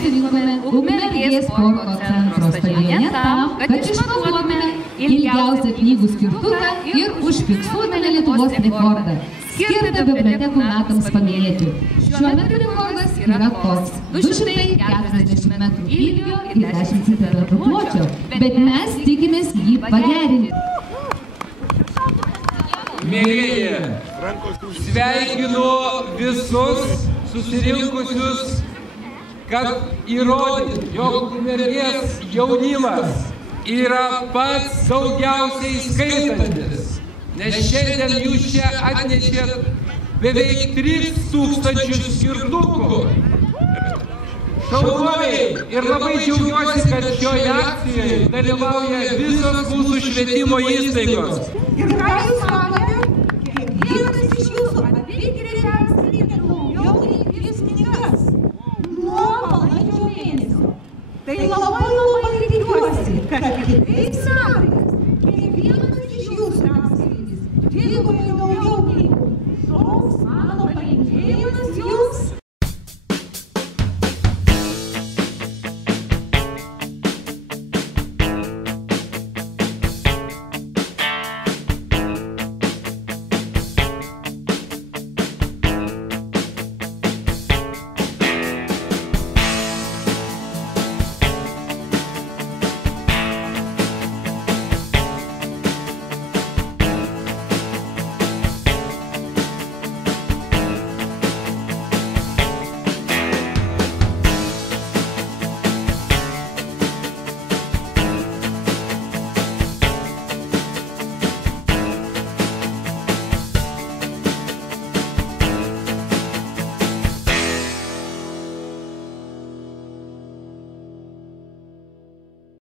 susirinkome Ukmergės sporto centro stadione tam, kad išmatuotume ilgiausią knygų skirtuką ir užfiksuotume Lietuvos rekordą, skirtą bibliotekų metams paminėti. Šiuo metu rekordas yra toks 240 metrų ilgio ir 10 cm pločio, bet mes tikimės jį pagerinti. Mėlyje, sveikinu visus susirinkusius, kad įrodyt, jog Ukmergės jaunimas yra pats daugiausiai skaitantis, nes šiandien jūs čia atnešėt beveik 3000 skirtukų. Šaunuoliai, ir labai džiaugiuosi, kad šioje akcijoje dalyvauja visos mūsų švietimo įstaigos. Ir ką jūs manote? Kiekvienas iš jūsų atvykėliai perskaitytų jau 3 knygas nuo balandžio mėnesio. Tai labai tikiuosi, kad kitais metais